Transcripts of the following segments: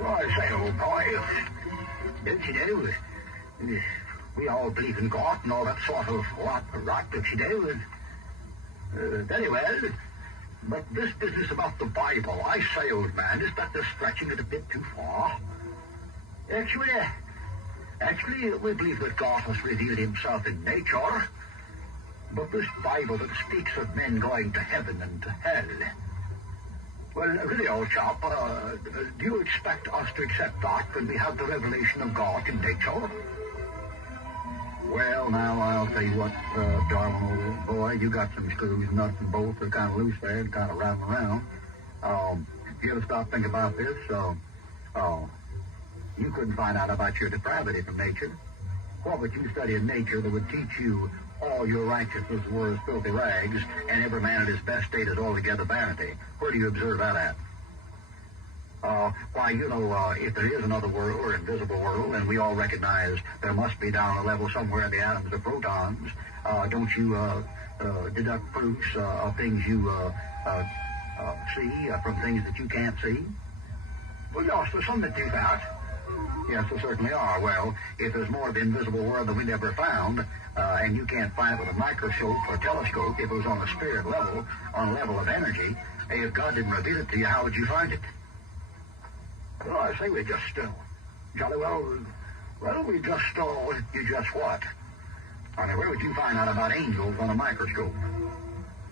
Well, I say, old boy, don't you know, we all believe in God and all that sort of rot, don't you know? Very well. But this business about the Bible, I say, old man, is that they're stretching it a bit too far? Actually, we believe that God has revealed himself in nature. But this Bible that speaks of men going to heaven and to hell, well, really, old chap, do you expect us to accept that when we have the revelation of God in nature? Well, now, I'll tell you what, darling old boy, you got some screws, nuts, and bolts that are kind of loose there and kind of rattling around. If you ever stop thinking about this, you couldn't find out about your depravity from nature. What would you study in nature that would teach you all your righteousness were as filthy rags, and every man at his best state is altogether vanity? Where do you observe that at? Why, you know, if there is another world or invisible world, and we all recognize there must be down a level somewhere in the atoms of protons, don't you deduct proofs of things you see from things that you can't see? Well, yes, there's some that do that. Yes, there certainly are. Well, if there's more of the invisible world than we never found, and you can't find it with a microscope or telescope, if it was on a spirit level, on a level of energy, if God didn't reveal it to you, how would you find it? Well, I say we just, jolly well, we just, you just what? I mean, where would you find out about angels on a microscope?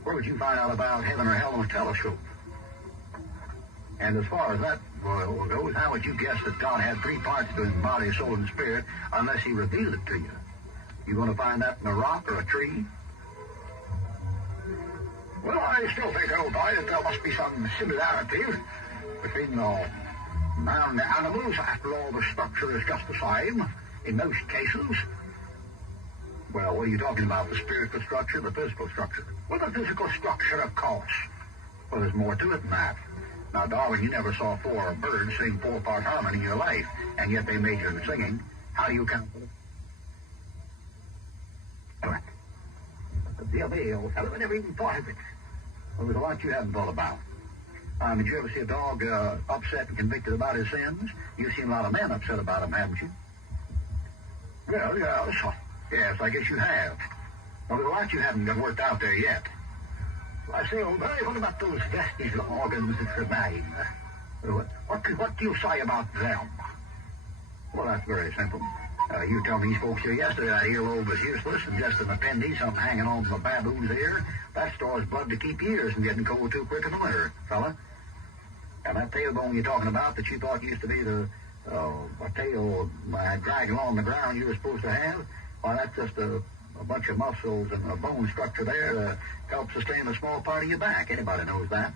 Where would you find out about heaven or hell on a telescope? And as far as that goes, how would you guess that God had three parts to his body, soul, and spirit unless he revealed it to you? You going to find that in a rock or a tree? Well, I still think, old boy, that there must be some similarity between man and the animals. After all, the structure is just the same in most cases. Well, what are you talking about? The spiritual structure, the physical structure? Well, the physical structure, of course. Well, there's more to it than that. Now, Darwin, you never saw four birds sing four-part harmony in your life, and yet they majored in singing. How do you count for it? The other old fellow, I never even thought of it. Well, there's a lot you haven't thought about. Did you ever see a dog upset and convicted about his sins? You've seen a lot of men upset about them, haven't you? Well, yes. Yes, I guess you have. Well, there's a lot you haven't got worked out there yet. I say, old boy, what about those vestigial organs that remain? What do you say about them? Well, that's very simple. You told these folks here yesterday that earlobe was useless and just an appendage, something hanging on from a baboon's ear. That stores blood to keep ears from getting cold too quick in the winter, fella. And that tailbone you're talking about that you thought used to be a tail dragging along the ground you were supposed to have, well, that's just a bunch of muscles and a bone structure there to help sustain a small part of your back. Anybody knows that.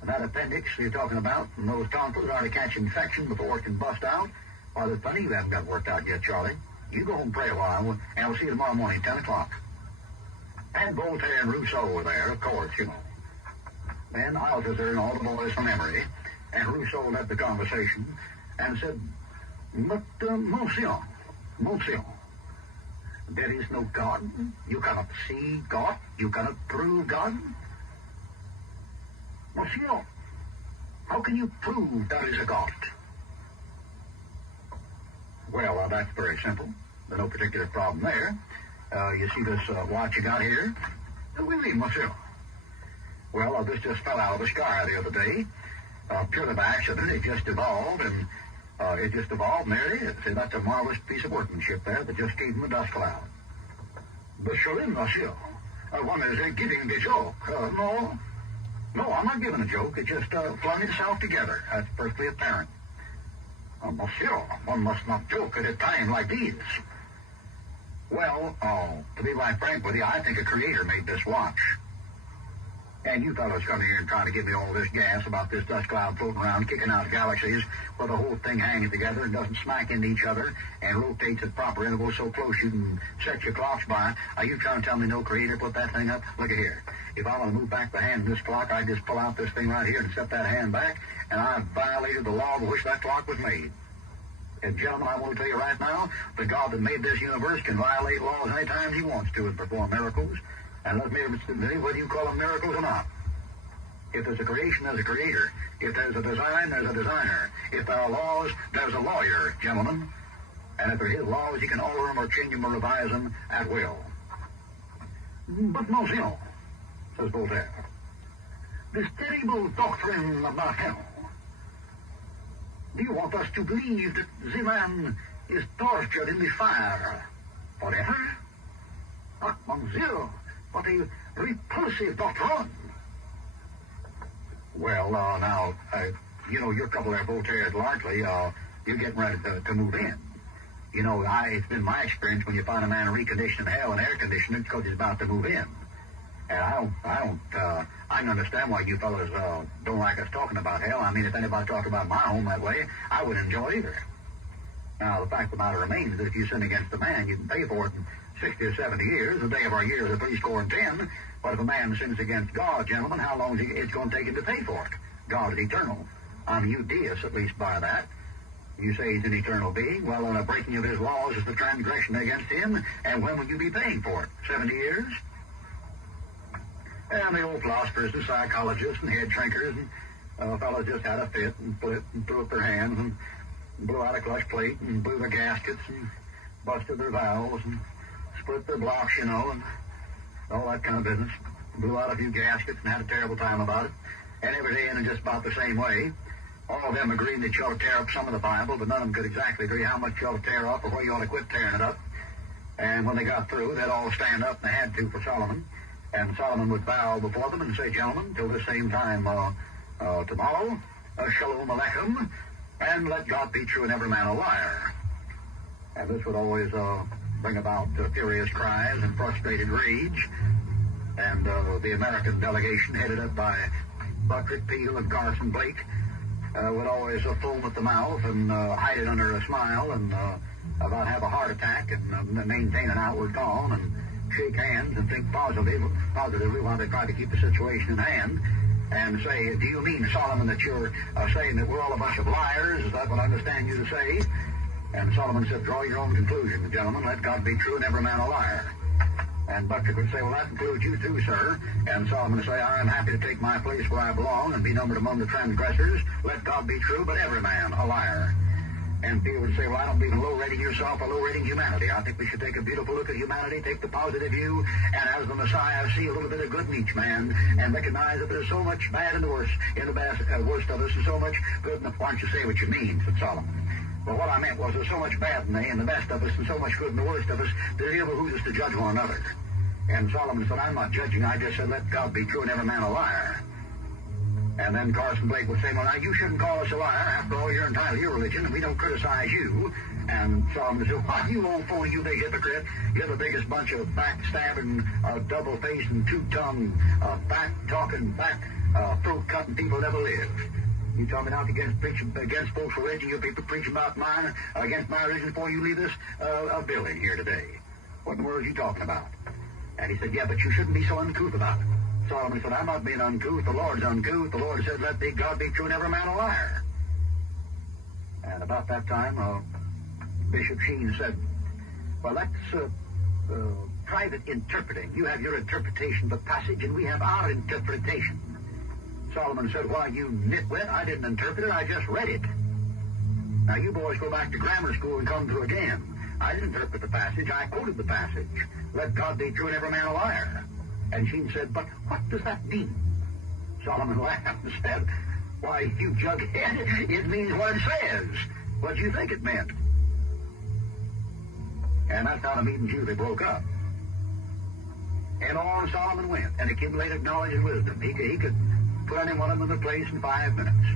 And that appendix you're talking about, and those tonsils are to catch infection before it can bust out. Well, there's plenty you haven't got worked out yet, Charlie. You go home and pray a while, and we'll see you tomorrow morning, 10 o'clock. And Voltaire and Rousseau were there, of course, you know. Then Althusser and all the boys from Emory, and Rousseau led the conversation and said, "But, Monsieur, there is no God. You cannot see God. You cannot prove God. Monsieur, how can you prove there is a God?" Well, that's very simple. There's no particular problem there. You see this watch you got here? Oui, monsieur. Well, this just fell out of the sky the other day. Purely by accident. It just evolved, and there it is. See, that's a marvelous piece of workmanship there that just gave him a dust cloud. But surely, monsieur, one is giving the joke. No, I'm not giving a joke. It just flung itself together. That's perfectly apparent. Monsieur, one must not joke at a time like these. Well, to be right frank with you, I think a creator made this watch. And you fellows come here and try to give me all this gas about this dust cloud floating around, kicking out galaxies, where the whole thing hangs together and doesn't smack into each other and rotates at proper intervals so close you can set your clocks by. Are you trying to tell me no creator put that thing up? Look at here. If I want to move back the hand in this clock, I just pull out this thing right here and set that hand back, and I've violated the law by which that clock was made. And gentlemen, I want to tell you right now, the God that made this universe can violate laws any time he wants to and perform miracles. And let me say whether you call them miracles or not. If there's a creation, there's a creator. If there's a design, there's a designer. If there are laws, there's a lawyer, gentlemen. And if they're his laws, he can alter them or change them or revise them at will. But monsieur, says Voltaire, this terrible doctrine about hell, do you want us to believe that the man is tortured in the fire forever? Ah, monsieur, what a repulsive doctrine. Well, now, you know, your couple there, Voltaire, is largely, you're getting ready to move in. You know, it's been my experience when you find a man reconditioned in hell and air conditioned, it's because he's about to move in. And I can understand why you fellas don't like us talking about hell. I mean, if anybody talked about my home that way, I wouldn't enjoy it either. Now, the fact of the matter remains that if you sin against a man, you can pay for it in 60 or 70 years. The day of our years is 310. But if a man sins against God, gentlemen, how long is it's going to take him to pay for it? God is eternal. I mean, you deists at least by that. You say he's an eternal being. Well, a breaking of his laws is the transgression against him. And when will you be paying for it? 70 years? And the old philosophers and psychologists and head shrinkers and fellows just had a fit and flipped and threw up their hands and blew out a clutch plate and blew their gaskets and busted their valves and split their blocks, you know, and all that kind of business. Blew out a few gaskets and had a terrible time about it. And every day ended just about the same way. All of them agreed that you ought to tear up some of the Bible, but none of them could exactly agree how much you ought to tear up or where you ought to quit tearing it up. And when they got through, they'd all stand up, and they had to for Solomon. And Solomon would bow before them and say, gentlemen, till this same time tomorrow, shalom aleichem, and let God be true and every man a liar. And this would always bring about furious cries and frustrated rage. And the American delegation, headed up by Buckrick, Peel, and Carson Blake, would always foam at the mouth and hide it under a smile and about have a heart attack and maintain an outward calm and shake hands and think positively while they try to keep the situation in hand and say, do you mean, Solomon, that you're saying that we're all a bunch of liars? Is that what I understand you to say? And Solomon said, draw your own conclusion, gentlemen. Let God be true and every man a liar. And Buckrick would say, well, that includes you too, sir. And Solomon would say, I am happy to take my place where I belong and be numbered among the transgressors. Let God be true, but every man a liar. And Peel would say, well, I don't believe in low-rating yourself or low-rating humanity. I think we should take a beautiful look at humanity, take the positive view, and as the Messiah, see a little bit of good in each man, and recognize that there's so much bad in the worst of us, and so much good in the... Why don't you say what you mean, said Solomon. Well, what I meant was there's so much bad in the best of us, and so much good in the worst of us, that it behooves us to judge one another. And Solomon said, I'm not judging, I just said, let God be true and every man a liar. And then Carson Blake would say, well, now, you shouldn't call us a liar. After all, you're entitled to your religion, and we don't criticize you. And Solomon said, what, you old phony, you big hypocrite. You're the biggest bunch of backstabbing, double-faced and two-tongued, back-talking, throat-cutting people that ever lived. You tell me not to preach against folks' religion. You people preach about mine, against my religion before you leave this building here today. What in the world are you talking about? And he said, yeah, but you shouldn't be so uncouth about it. Solomon said, I'm not being uncouth. The Lord's uncouth. The Lord said, let God be true and every man a liar. And about that time, Bishop Sheen said, well, that's private interpreting. You have your interpretation of the passage, and we have our interpretation. Solomon said, why, you nitwit, I didn't interpret it, I just read it. Now, you boys go back to grammar school and come through again. I didn't interpret the passage, I quoted the passage. Let God be true and every man a liar. And Sheen said, but what does that mean? Solomon laughed and said, why, you jughead, it means what it says. What do you think it meant? And that's how the meeting Julie broke up. And on Solomon went, and accumulated knowledge and wisdom. He could put any one of them in their place in 5 minutes.